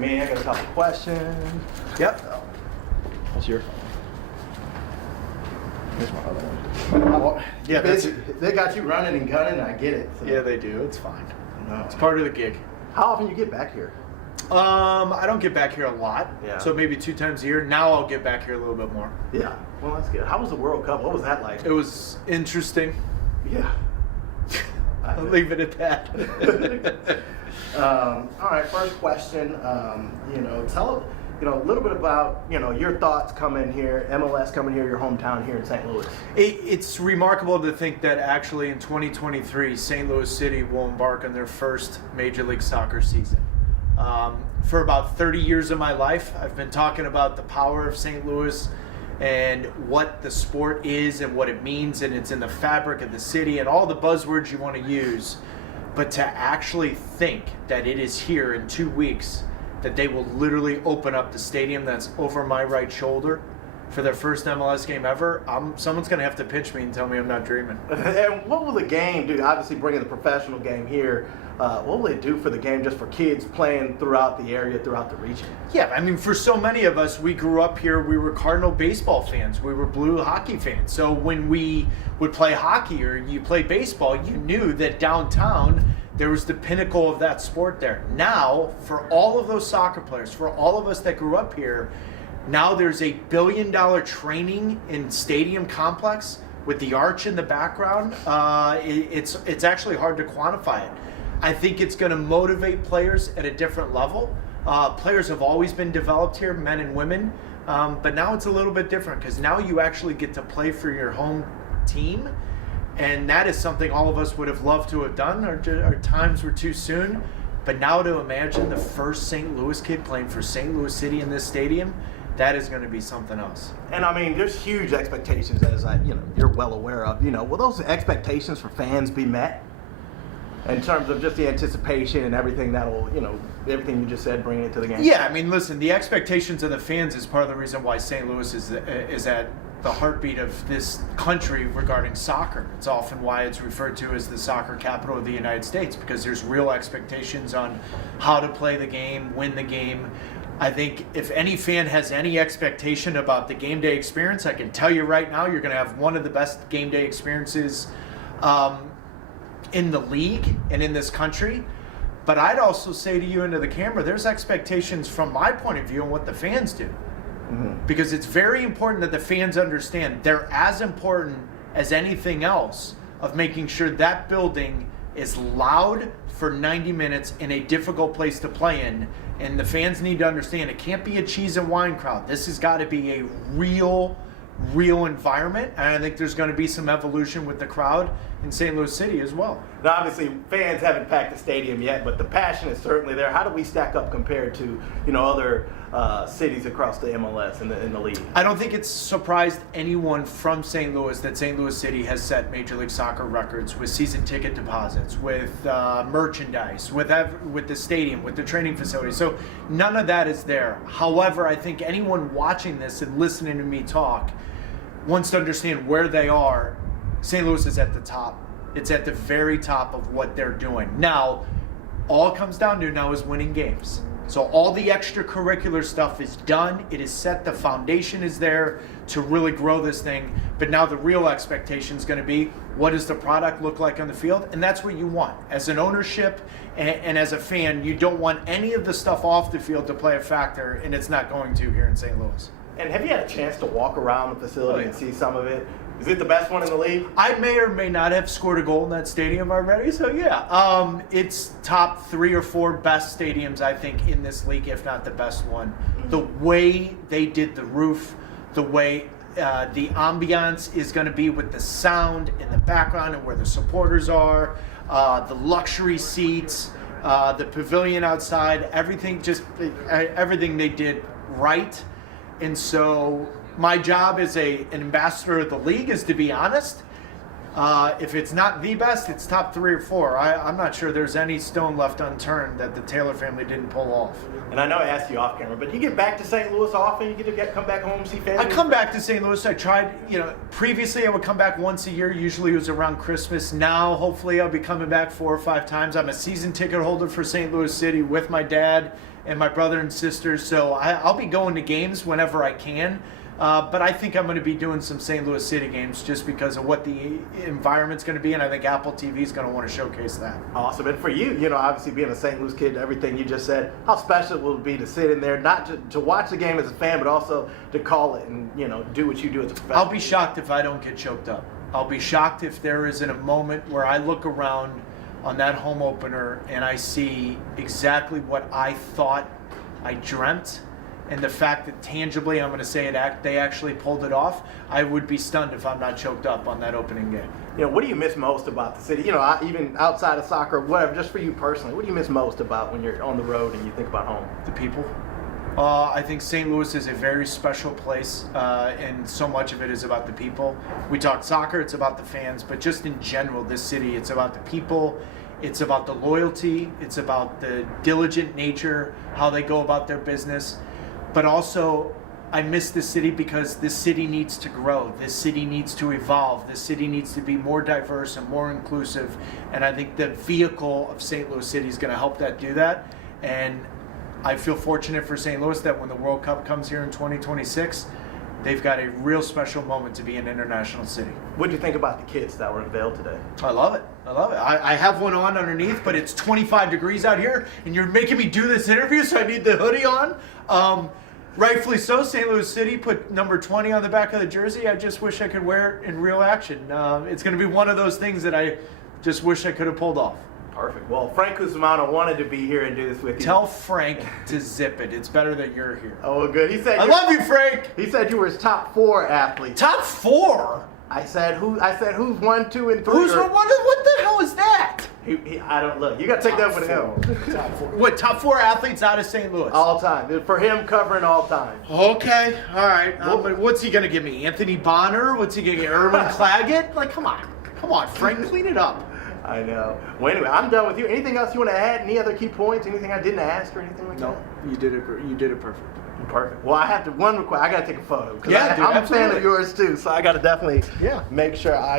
me. I got a couple questions. Yep. That's your phone. Here's my other one. Yeah, they got you running and gunning. I get it. So. Yeah, they do. It's fine. No. It's part of the gig. How often you get back here? I don't get back here a lot. Yeah. So maybe 2 times a year. Now I'll get back here a little bit more. Yeah. Well, that's good. How was the World Cup? What was that like? It was interesting. Yeah. I'll leave it at that. All right. First question. Tell a little bit about your thoughts coming here, MLS coming here, your hometown here in St. Louis. It's remarkable to think that actually in 2023, St. Louis City will embark on their first Major League Soccer season. For about 30 years of my life, I've been talking about the power of St. Louis and what the sport is and what it means, and it's in the fabric of the city and all the buzzwords you want to use. But to actually think that it is here in 2 weeks, that they will literally open up the stadium that's over my right shoulder for their first MLS game ever, someone's going to have to pitch me and tell me I'm not dreaming. And what will the game do? Obviously bringing the professional game here, what will it do for the game just for kids playing throughout the area, throughout the region? Yeah, I mean, for so many of us, we grew up here, we were Cardinal baseball fans, we were Blue hockey fans. So when we would play hockey or you play baseball, you knew that downtown there was the pinnacle of that sport there. Now, for all of those soccer players, for all of us that grew up here, now there's a $1 billion training and stadium complex with the arch in the background. It's actually hard to quantify it. I think it's going to motivate players at a different level. Players have always been developed here, men and women, but now it's a little bit different because now you actually get to play for your home team, and that is something all of us would have loved to have done. Our times were too soon, but now to imagine the first St. Louis kid playing for St. Louis City in this stadium, that is going to be something else. And I mean, there's huge expectations, as you're well aware of. Will those expectations for fans be met? In terms of just the anticipation and everything that'll, everything you just said, bringing it to the game? Yeah, I mean, listen, the expectations of the fans is part of the reason why St. Louis is at the heartbeat of this country regarding soccer. It's often why it's referred to as the soccer capital of the United States, because there's real expectations on how to play the game, win the game. I think if any fan has any expectation about the game day experience, I can tell you right now, you're going to have one of the best game day experiences in the league and in this country. But I'd also say to you into the camera, there's expectations from my point of view on what the fans do. Mm-hmm. Because it's very important that the fans understand they're as important as anything else of making sure that building is loud for 90 minutes in a difficult place to play in. And the fans need to understand it can't be a cheese and wine crowd. This has got to be a real environment, and I think there's going to be some evolution with the crowd in St. Louis City as well. Now, obviously, fans haven't packed the stadium yet, but the passion is certainly there. How do we stack up compared to other cities across the MLS and in the league? I don't think it's surprised anyone from St. Louis that St. Louis City has set Major League Soccer records with season ticket deposits, with merchandise, with the stadium, with the training facility. So none of that is there. However, I think anyone watching this and listening to me talk wants to understand where they are. St. Louis is at the top. It's at the very top of what they're doing. Now, all it comes down to now is winning games. So all the extracurricular stuff is done. It is set. The foundation is there to really grow this thing. But now the real expectation is going to be, what does the product look like on the field? And that's what you want. As an ownership and as a fan, you don't want any of the stuff off the field to play a factor, and it's not going to here in St. Louis. And have you had a chance to walk around the facility and see some of it? Is it the best one in the league? I may or may not have scored a goal in that stadium already, so yeah. It's top 3 or 4 best stadiums, I think, in this league, if not the best one. Mm-hmm. The way they did the roof, the way the ambiance is going to be with the sound in the background and where the supporters are, the luxury seats, the pavilion outside, everything they did right. And so my job as an ambassador of the league is to be honest. If it's not the best, it's top 3 or 4. I'm not sure there's any stone left unturned that the Taylor family didn't pull off. And I know I asked you off camera, but you get back to St. Louis often? You get to come back home, see family? I come back to St. Louis. I tried, previously I would come back once a year. Usually it was around Christmas. Now, hopefully I'll be coming back 4 or 5 times. I'm a season ticket holder for St. Louis City with my dad and my brother and sisters. So I'll be going to games whenever I can. But I think I'm going to be doing some St. Louis City games just because of what the environment's going to be, and I think Apple TV is going to want to showcase that. Awesome. And for you, obviously being a St. Louis kid, everything you just said, how special it will be to sit in there, not to watch the game as a fan, but also to call it and, do what you do as a professional. I'll be shocked if I don't get choked up. I'll be shocked if there isn't a moment where I look around on that home opener and I see exactly what I thought I dreamt. And the fact that tangibly, I'm going to say it, they actually pulled it off, I would be stunned if I'm not choked up on that opening game. What do you miss most about the city? Even outside of soccer, whatever, just for you personally, what do you miss most about when you're on the road and you think about home? The people. I think St. Louis is a very special place, and so much of it is about the people. We talk soccer, it's about the fans, but just in general, this city, it's about the people. It's about the loyalty. It's about the diligent nature, how they go about their business. But also, I miss this city because this city needs to grow. This city needs to evolve. This city needs to be more diverse and more inclusive. And I think the vehicle of St. Louis City is going to help that do that. And I feel fortunate for St. Louis that when the World Cup comes here in 2026, they've got a real special moment to be an international city. What did you think about the kits that were unveiled today? I love it. I have one on underneath, but it's 25 degrees out here, and you're making me do this interview, so I need the hoodie on. Rightfully so. St. Louis City put number 20 on the back of the jersey. I just wish I could wear it in real action. It's going to be one of those things that I just wish I could have pulled off. Perfect. Well, Frank Cusimano wanted to be here and do this with you. Tell Frank to zip it. It's better that you're here. Oh, good. He said I love you, Frank. He said you were his top 4 athlete. Top 4? I said who's 1, 2, and 3. Who's what the hell is that? I don't look. You got to take that for him. Top 4. What, top 4 athletes out of St. Louis? All time. For him, covering all time. Okay. All right. But what's he going to give me? Anthony Bonner? What's he going to get? Erwin Claggett? Like, come on, Frank, clean it up. I know. Well, anyway, I'm done with you. Anything else you want to add? Any other key points? Anything I didn't ask or anything like that? No, you did it perfect. Perfect. Well, I have to one request. I got to take a photo. Yeah, dude, I'm absolutely. a fan of yours too, so I got to definitely make sure I